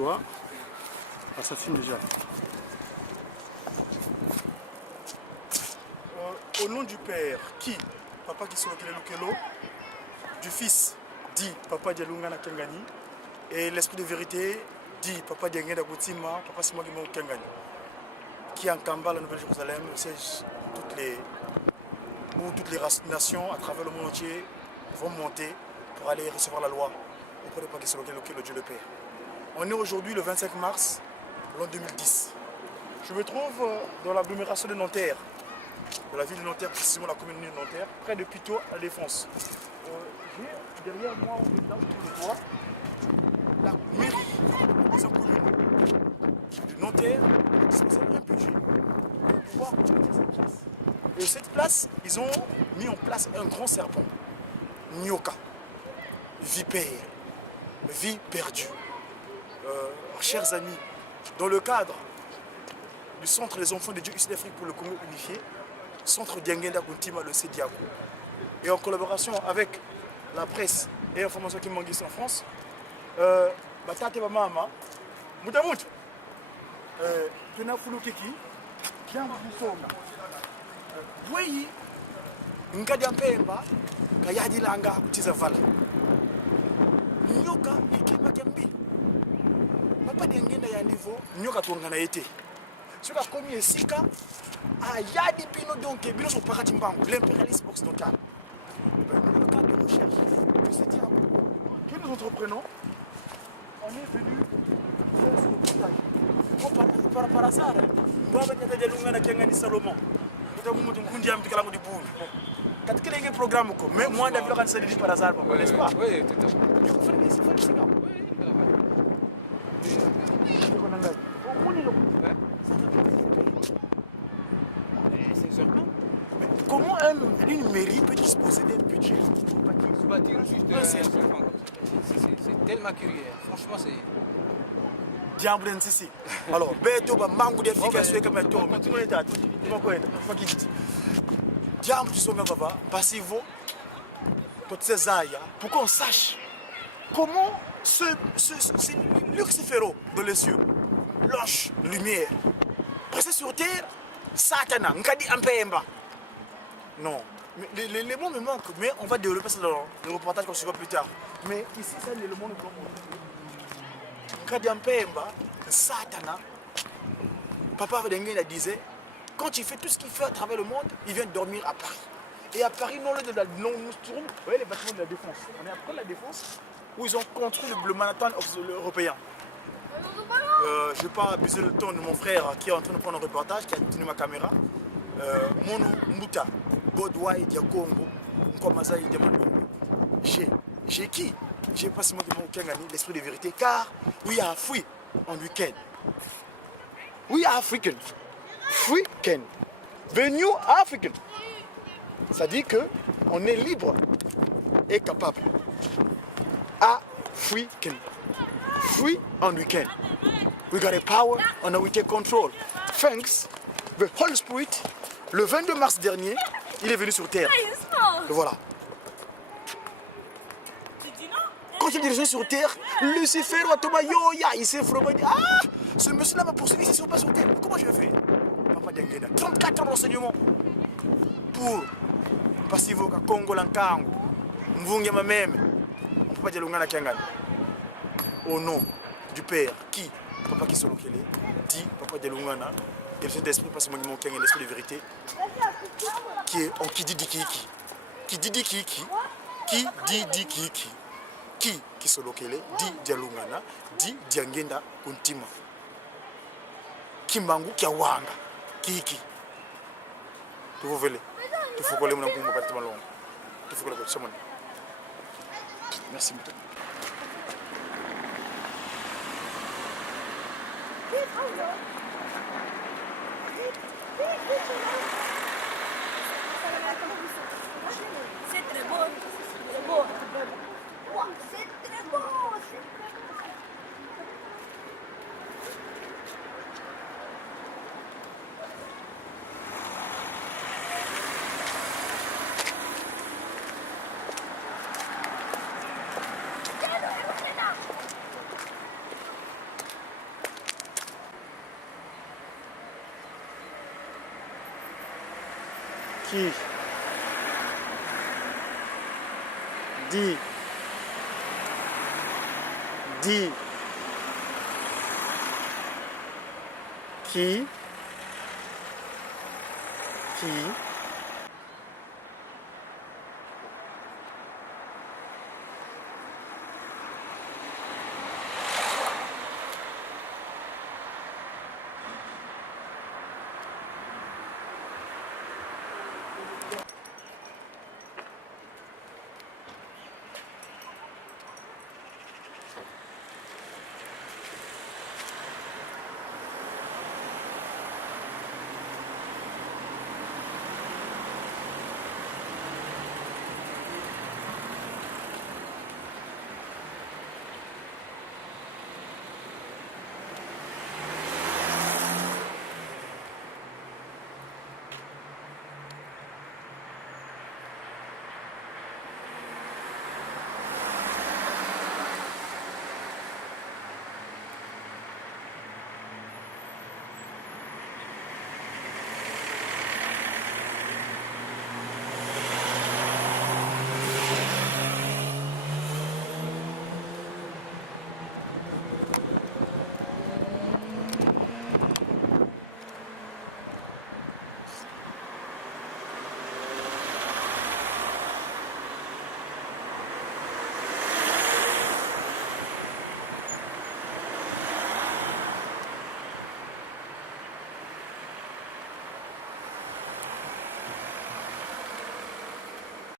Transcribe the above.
toi. Ah, ça filme déjà. Au nom du Père, qui? Papa qui sont Lokelo. Du Fils, dit Papa Dialunga na Kengani. Et l'Esprit de vérité, dit Papa Diangenda Goutima, Papa Simon Kengani. Qui en Kamba, la Nouvelle-Jérusalem, c'est toutes les nations à travers le monde entier vont monter pour aller recevoir la loi auprès de Papa Lokelo, le Dieu le Père. On est aujourd'hui le 25 mars, l'an 2010. Je me trouve dans l'agglomération de Nanterre, de la ville de Nanterre, précisément la commune de Nanterre, près de Puteaux à la Défense. J'ai derrière moi, là où je le vois, la mairie des communes de Nanterre disposait d'un budget pour pouvoir utiliser cette place. Et cette place, ils ont mis en place un grand serpent, Nyoka, vipère, vie perdue. Chers amis, dans le cadre du Centre des enfants de Dieu Ici d'Afrique pour le Congo unifié, Centre Diangenda Kuntima, le CDIACO, et en collaboration avec la presse et l'information qui manque ici en France, Batate Bamama, Moutamout, Tena Fulukiki, Kian Busonga, Bouyi, Nkadiampemba, Kayadi Langa, Tizavala, Nyoka, Ikima Kambi. Papa Diangenda ya niveau, Nyoka Tongana été. Ce qui a commis un sika, il y a des pinots donc, ils sont partis l'impérialisme occidental. Dans le cadre de recherche de ce diable que nous entreprenons, on est venu faire ce reportage. Par hasard, nous avons fait Salomon. Nous avons fait un programme, mais moi, je vais faire par hasard, n'est-ce pas? Oui, tout à fait. Comment une mairie peut disposer d'un budget pour bâtir juste un serpent comme ça? C'est tellement curieux. Franchement, c'est... Diable ici. Alors, Beto, mango de efficacité comme un tour. Mais tout le monde est à tout. Tu m'as quoi? Diable, tu sommes là-bas. Passivo. Toutes ces aïes. Pour qu'on sache comment ce Lucifero dans les cieux, l'ange de lumière, passé sur terre, Satana, Nkadi Ampemba. Non, mais les mots me manquent, mais on va développer ça dans le reportage qu'on suivra plus tard. Mais ici, ça, le monde est vraiment. Nkadi Ampemba, Satana, Papa Vedengena disait, quand il fait tout ce qu'il fait à travers le monde, il vient dormir à Paris. Et à Paris, non, nous trouvons, vous voyez les bâtiments de la Défense. On est après la Défense, où ils ont construit le Manhattan européen. Je ne vais pas abuser le temps de mon frère qui est en train de prendre un reportage, qui a tenu ma caméra. Mono Mbuta, Godwai Diakongo, Nkomazaï Diamandou. J'ai qui? J'ai pas seulement qui gagné l'esprit de vérité, car we are free on weekend. We are African. Free can. The new African. Ça dit que on est libre et capable. African. Free on weekend. We got a power and we take control. Thanks, the Holy Spirit, le 22 mars dernier, il est venu sur terre. Le voilà. Quand il est descendu sur terre, Lucifer, il s'est frôlé. Ah, ce monsieur-là m'a poursuivi, c'est sur pas sur terre. Comment je vais faire? Papa Diangenda, 34 ans d'enseignement pour Passivo, Congo, Lankango, Mvunge Mameme. On ne peut pas dire Lungana Kiangani. Au nom du Père, qui, Papa qui Solokele, dit Papa de Lungana, et le Saint-Esprit, pas seulement l'esprit de vérité, qui est en Kididi. Qui dit qui Solokele, dit Dialungana, dit Diangenda Kuntima. Kimbangu Kiawanga, Kiki. Vous voulez? Il faut que les gens aient un peu de long. Il faut que les gens aient un peu. Merci beaucoup. C'est très beau. C'est beau. C'est très beau. Qui? Dis. Dis. Qui? Qui?